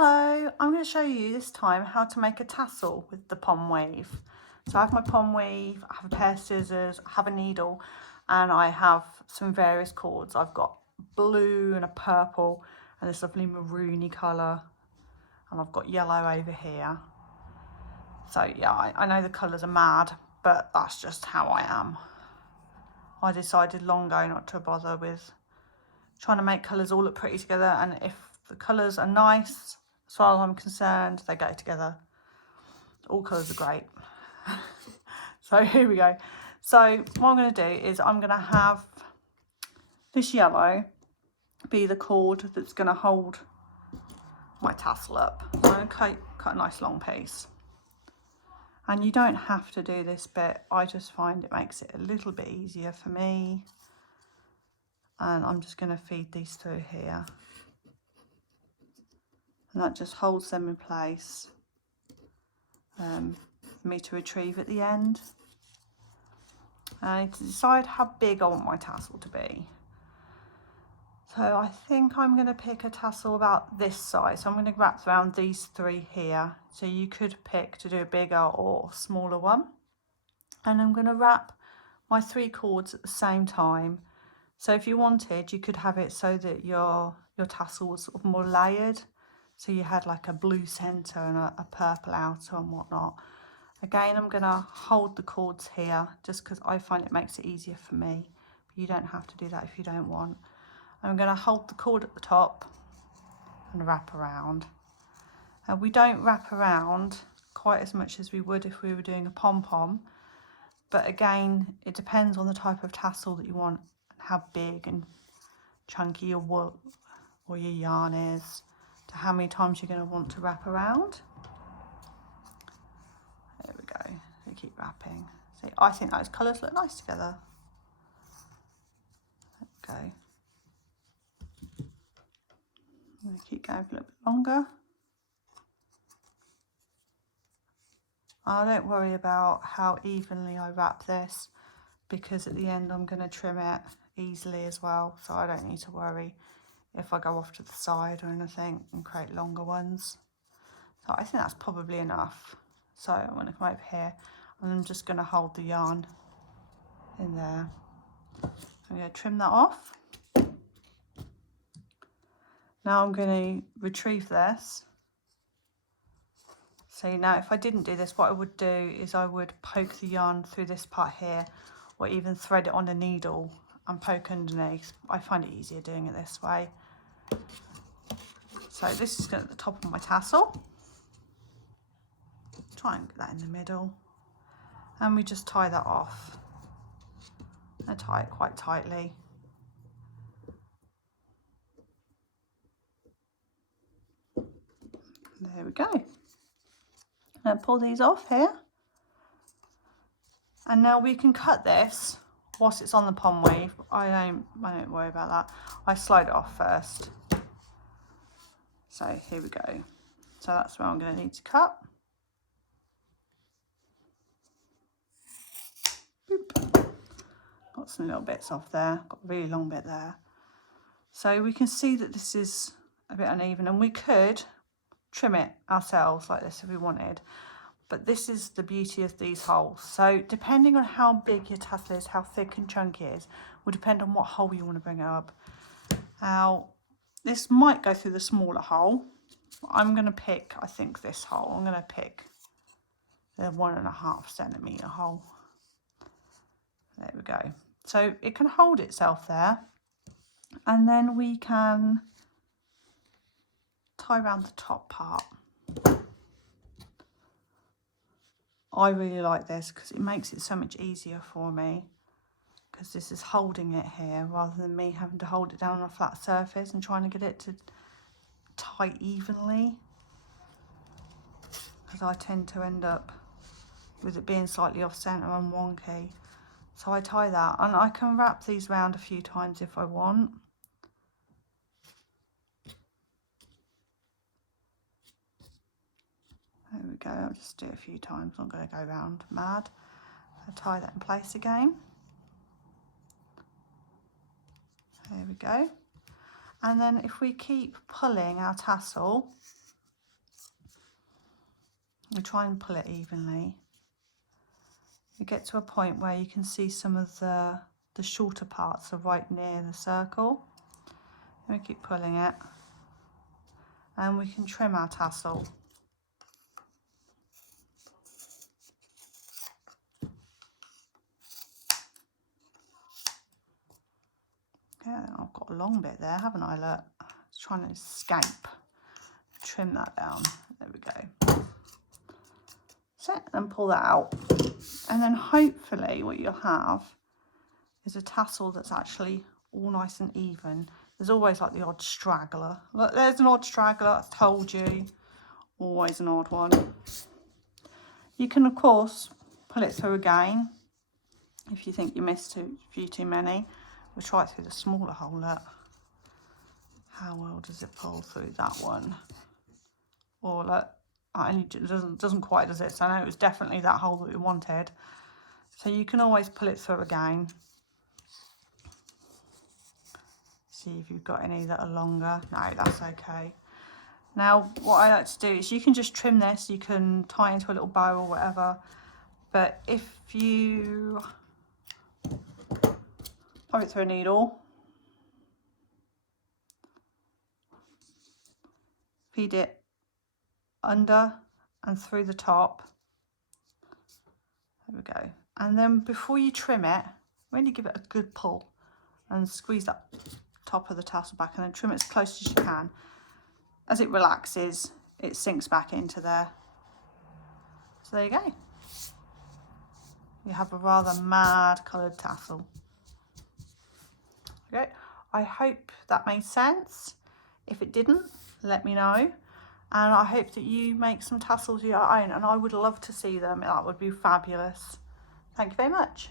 Hello, I'm going to show you this time how to make a tassel with the Pomweave. So I have my Pomweave, I have a pair of scissors, I have a needle, and I have some various cords. I've got blue and a purple and this lovely maroony colour, and I've got yellow over here. So yeah, I know the colours are mad, but that's just how I am. I decided long ago not to bother with trying to make colours all look pretty together, and if the colours are nice, as far as I'm concerned, they go together. All colours are great. So here we go. So what I'm going to do is I'm going to have this yellow be the cord that's going to hold my tassel up. So I'm going to cut a nice long piece. And you don't have to do this bit. I just find it makes it a little bit easier for me. And I'm just going to feed these through here. And that just holds them in place for me to retrieve at the end. And I need to decide how big I want my tassel to be. So I think I'm going to pick a tassel about this size. So I'm going to wrap around these three here. So you could pick to do a bigger or smaller one. And I'm going to wrap my three cords at the same time. So if you wanted, you could have it so that your tassel was sort of more layered. So you had like a blue centre and a purple outer and whatnot. Again, I'm going to hold the cords here just because I find it makes it easier for me. But you don't have to do that if you don't want. I'm going to hold the cord at the top and wrap around. We don't wrap around quite as much as we would if we were doing a pom-pom. But again, it depends on the type of tassel that you want and how big and chunky your wool or your yarn is, to how many times you're going to want to wrap around. There we go. So keep wrapping. See, I think those colours look nice together. There we go. I'm going to keep going for a little bit longer. I don't worry about how evenly I wrap this, because at the end I'm going to trim it easily as well, so I don't need to worry if I go off to the side or anything and create longer ones. So I think that's probably enough. So I'm going to come over here and I'm just going to hold the yarn in there. I'm going to trim that off. Now I'm going to retrieve this. So now if I didn't do this, what I would do is I would poke the yarn through this part here, or even thread it on a needle and poke underneath. I find it easier doing it this way. So this is at the top of my tassel. Try and get that in the middle. And we just tie that off. I tie it quite tightly. There we go. Now pull these off here. And now we can cut this whilst it's on the Pomweave. I don't worry about that. I slide it off first. So here we go. So that's where I'm going to need to cut. Boop. Got some little bits off there. Got a really long bit there. So we can see that this is a bit uneven, and we could trim it ourselves like this if we wanted. But this is the beauty of these holes. So depending on how big your tassel is, how thick and chunky it is, will depend on what hole you want to bring up. Now, this might go through the smaller hole. I'm going to pick, I think, this hole. I'm going to pick the 1.5 centimetre hole. There we go. So it can hold itself there. And then we can tie around the top part. I really like this because it makes it so much easier for me, because this is holding it here rather than me having to hold it down on a flat surface and trying to get it to tie evenly, because I tend to end up with it being slightly off centre and wonky. So I tie that, and I can wrap these round a few times if I want. There we go, I'll just do it a few times. I'm going to go round mad. I'll tie that in place again. There we go. And then if we keep pulling our tassel You try and pull it evenly. You get to a point where you can see some of the shorter parts are right near the circle. And we keep pulling it, and we can trim our tassel. Yeah, I've got a long bit there, haven't I? Look, it's trying to escape. Trim that down. There we go. Set and pull that out, and then hopefully what you'll have is a tassel that's actually all nice and even. There's always like the odd straggler. Look, there's an odd straggler, I told you. Always an odd one. You can of course pull it through again if you think you missed a few too many. We'll try it through the smaller hole. Look, how well does it pull through that one? Or look, it doesn't quite, does it? So I know it was definitely that hole that we wanted. So you can always pull it through again. See if you've got any that are longer. No, that's okay. Now, what I like to do is you can just trim this. You can tie it into a little bow or whatever. But if you pop it through a needle, feed it under and through the top. There we go. And then before you trim it, really give it a good pull and squeeze that top of the tassel back, and then trim it as close as you can. As it relaxes, it sinks back into there. So there you go. You have a rather mad coloured tassel. Okay, I hope that made sense. If it didn't, let me know. And I hope that you make some tassels of your own, and I would love to see them. That would be fabulous. Thank you very much.